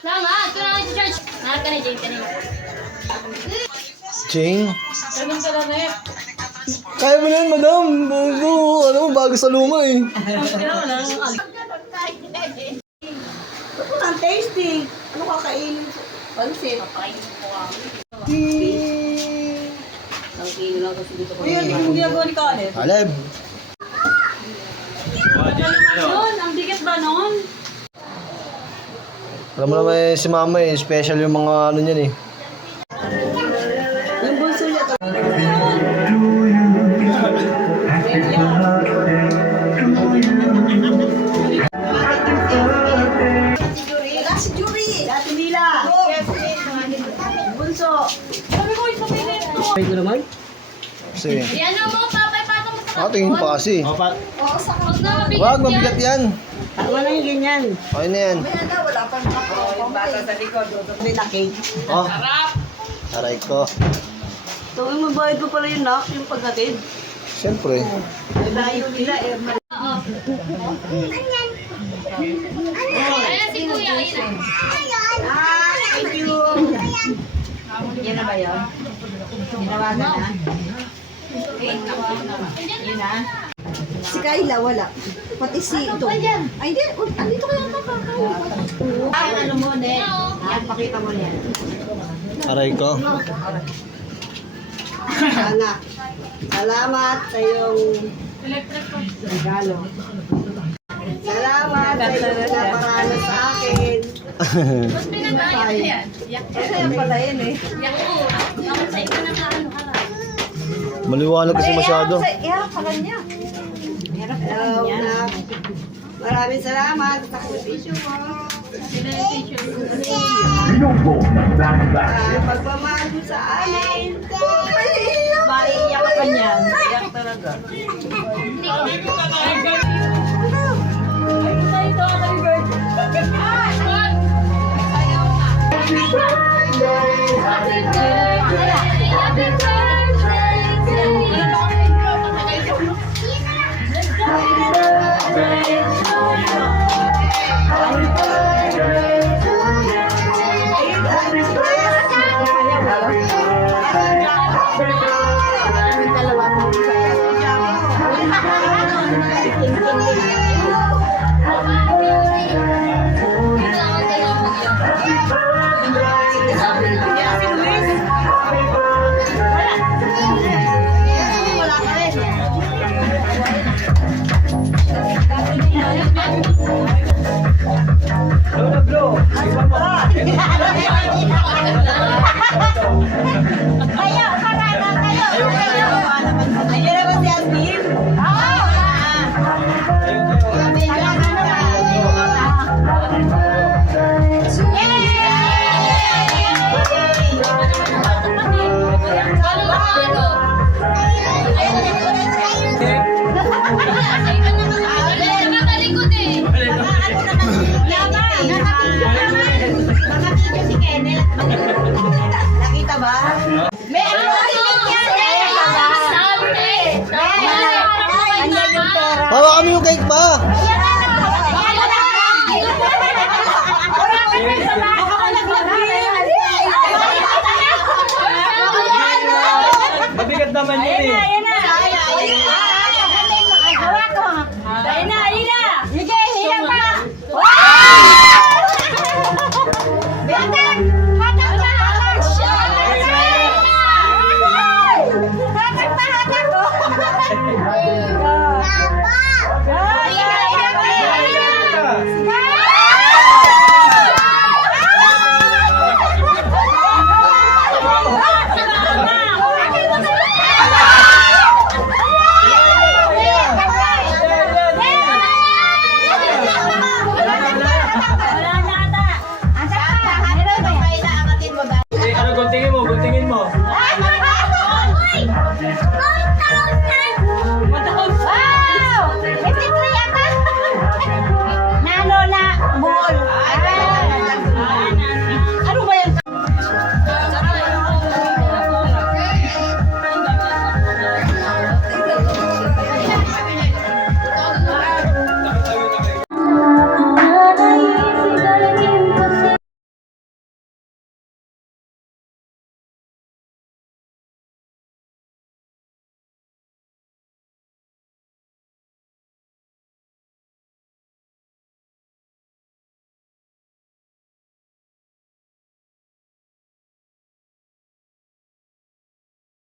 Salamat! Ito na si George. Nakaka na, Jane. Kanina. Jane? Sabi ka na, Rep. Kaya mo na yan, madam. Bago sa luma eh. Ito ang tasty. Ano kakainin? Pansit. Ang kilo lang kasi dito ko. Ayun, yung ginagawa ni Khaled. Aleb. Yun, ang bigat ba nun? Alam mo naman si mama eh. Special yung mga ano niyan eh. Yung bunso niya. Si Jury! Dati nila! Bunso! Sabi ko, ipapilit ko! Ay ko naman? Kasi. Yan na mo, papay patong mo sa Tingin pa kasi. Oo, sa Huwag na mabigat Wag, mabigat yan. wala yung ganyan. Okay na yan. Wala pang yung bata sa likod. May laki. Oh. Aray ko. So, yung mabayad ko pala yung knock, yung pagkatid. Siyempre. Layo nila eh. Ayan si Kuya, ayun na. Thank you. Yan na ba yun? Ginawagan na? Yun na? Si Kayla, wala. Pati si ito. Ay, hindi. Andito kayo nakakain. Ano mo, ne? Yan, pakita mo yan. Aray ko. Anak. Salamat sa iyong regalo. Salamat sa iyong pinaparano sa akin. Mas pinatayo yan. Kaya pala yun eh. Yaku. Ako sa ikaw na kaano ka lang. Maliwanag kasi masyado. Iharap ka lang niya. Hello, anak. Maraming salamat sa pagpapicture mo. Pagpamahal mo sa amin. Maiiyak ka niyan. Iyak talaga.